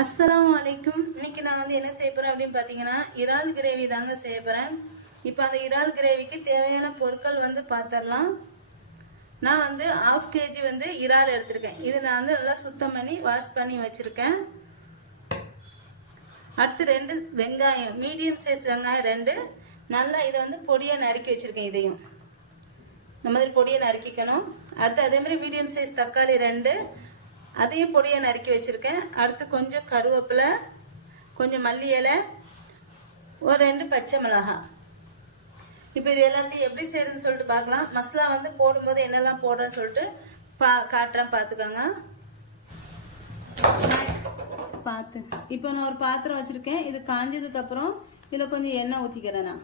அஸ்ஸலாமு அலைக்கும். இன்னைக்கு நான் என்ன செய்ய போறேன் அப்படின்னு பார்த்தீங்கன்னா, இறால் கிரேவி தாங்க செய்ய போறேன். இப்போ அந்த இறால் கிரேவிக்கு தேவையான பொருட்கள் பார்த்துடலாம். நான் 1/2 kg இறால் எடுத்திருக்கேன். இது நான் நல்லா சுத்தம் பண்ணி வாஷ் பண்ணி வச்சிருக்கேன். அடுத்து 2 வெங்காயம், மீடியம் சைஸ் வெங்காயம் 2, நல்லா இதை பொடியாக நறுக்கி வச்சிருக்கேன். இதையும் இந்த மாதிரி பொடியை நறுக்கிக்கணும். அடுத்து அதே மாதிரி மீடியம் சைஸ் தக்காளி 2, அதையும் பொடியை நறுக்கி வச்சிருக்கேன். அடுத்து கொஞ்சம் கருவேப்பிலை, கொஞ்சம் மல்லி இலை, ஒரு 2 பச்சை மிளகாய். இப்போ இது எல்லாத்தையும் எப்படி செய்யறதுன்னு சொல்லிட்டு பார்க்கலாம். மசாலா போடும்போது என்னெல்லாம் போடுறேன்னு சொல்லிட்டு காட்டுறேன், பார்த்துக்கோங்க. பார்த்து இப்போ நான் ஒரு பாத்திரம் வச்சிருக்கேன். இது காஞ்சதுக்கு அப்புறம் இதில் கொஞ்சம் எண்ணெய் ஊற்றிக்கிறேன். நான்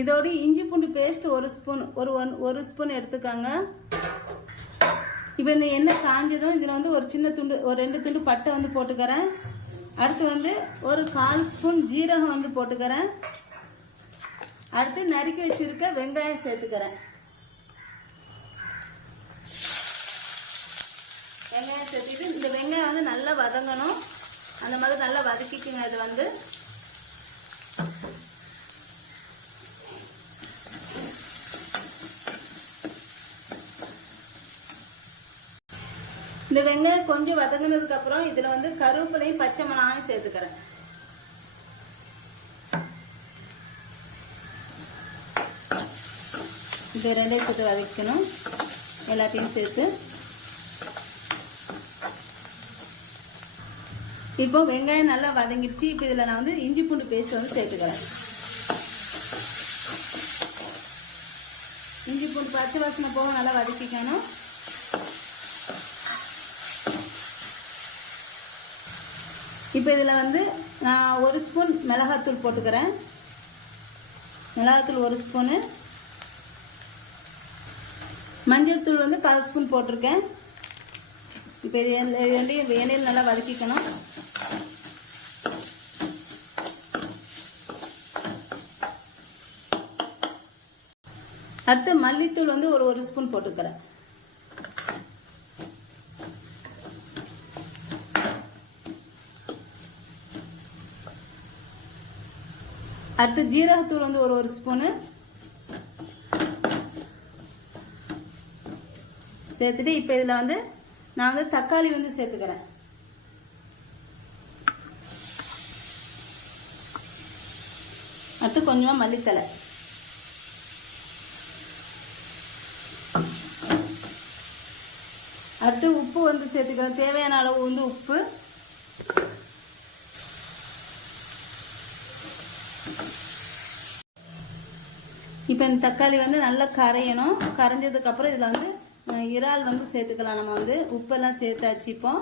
இதோட இஞ்சி பூண்டு பேஸ்ட் 1 ஸ்பூன், ஒரு ஸ்பூன் எடுத்துக்காங்க. இப்போ இந்த எண்ணெய் காஞ்சதும் இதில் ஒரு சின்ன துண்டு, ஒரு 2 துண்டு பட்டை போட்டுக்கிறேன். அடுத்து ஒரு 1/4 ஸ்பூன் ஜீரகம் போட்டுக்கிறேன். அடுத்து நறுக்கி வச்சிருக்க வெங்காயம் சேர்த்துக்கிறேன். வெங்காயம் சேர்த்துட்டு இந்த வெங்காயம் நல்லா வதங்கணும். அந்த மாதிரி நல்லா வதக்கிக்குங்க. இது இந்த வெங்காயம் கொஞ்சம் வதங்கினதுக்கு அப்புறம் இதுல கருவேப்பிலையும் பச்சை மிளகாயும் சேர்த்துக்கிறேன். இது 2 சேர்த்து வதக்கணும். எல்லாத்தையும் சேர்த்து இப்போ வெங்காயம் நல்லா வதங்கிடுச்சு. இப்போ இதுல நான் இஞ்சி பூண்டு பேஸ்ட் சேர்த்துக்கிறேன். இஞ்சி பூண்டு பச்சை வாசனை போக நல்லா வதக்கிக்கணும். இப்போ இதில் நான் 1 ஸ்பூன் மிளகாத்தூள் போட்டுக்கிறேன். மிளகாத்தூள் 1 ஸ்பூனு, மஞ்சள் தூள் 1/4 ஸ்பூன் போட்டிருக்கேன். இப்போ இது எண்ணெயில் நல்லா வதக்கிக்கணும். அடுத்து மல்லித்தூள் ஒரு ஸ்பூன் போட்டுக்கிறேன். அடுத்து ஜீரகத்தூள் ஒரு ஸ்பூனு சேர்த்துட்டு இப்போ இதில் நான் தக்காளி சேர்த்துக்கிறேன். அடுத்து கொஞ்சமாக மல்லித்தலை, அடுத்து உப்பு சேர்த்துக்கிறேன். தேவையான அளவு உப்பு. இப்போ இந்த தக்காளி நல்லா கரையணும். கரைஞ்சதுக்கு அப்புறம் இதில் இறால் சேர்த்துக்கலாம். நம்ம உப்பெல்லாம் சேர்த்தாச்சு. இப்போ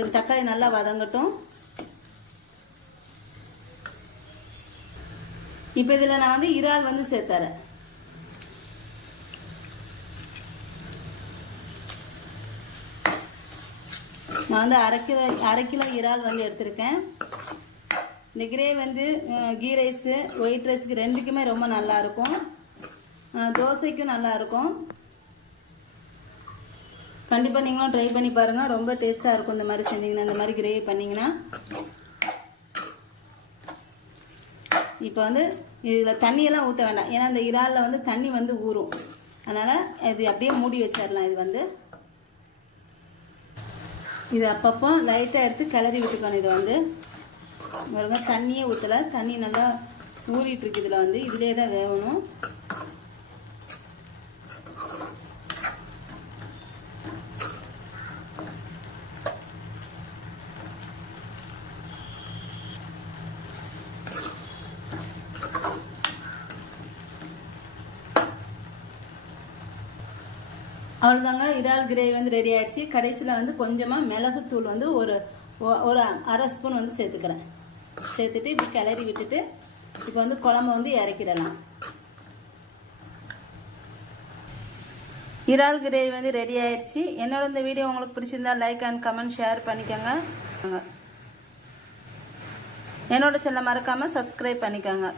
இந்த தக்காளி நல்லா வதங்கட்டும். இப்போ இதில் நான் இறால் சேர்த்துறேன். நான் 1/2 கிலோ இறால் எடுத்திருக்கேன். இந்த கிரேவி கீ ரைஸு, ஒயிட் ரைஸுக்கு 2க்குமே ரொம்ப நல்லா இருக்கும். தோசைக்கும் நல்லா இருக்கும். கண்டிப்பாக நீங்களும் ட்ரை பண்ணி பாருங்கள். ரொம்ப டேஸ்ட்டாக இருக்கும். இந்த மாதிரி செஞ்சீங்கன்னா, இந்த மாதிரி கிரேவி பண்ணிங்கன்னா. இப்போ இதில் தண்ணியெல்லாம் ஊற்ற வேண்டாம். ஏன்னா இந்த இறாலில் தண்ணி ஊறும். அதனால் இது அப்படியே மூடி வச்சிடலாம். இது அப்பப்போ லைட்டாக எடுத்து கிளறி விட்டுக்கணும். இது பாருங்க, தண்ணியே ஊற்றலை. தண்ணி நல்லா ஊறிட்டு இருக்கு. இதில் இதிலே தான் வேகணும். அவ்வளோதாங்க, இறால் கிரேவி ரெடி ஆயிடுச்சு. கடைசியில் கொஞ்சமாக மிளகுத்தூள் ஒரு 1/2 ஸ்பூன் சேர்த்துக்கிறேன். சேர்த்துட்டு இப்படி கிளறி விட்டுட்டு இப்போ குழம்பு இறக்கிடலாம். இறால் கிரேவி ரெடி ஆயிடுச்சு. என்னோட இந்த வீடியோ உங்களுக்கு பிடிச்சிருந்தா லைக் அண்ட் கமெண்ட் ஷேர் பண்ணிக்கோங்க. என்னோட சேனலை மறக்காமல் சப்ஸ்கிரைப் பண்ணிக்கோங்க.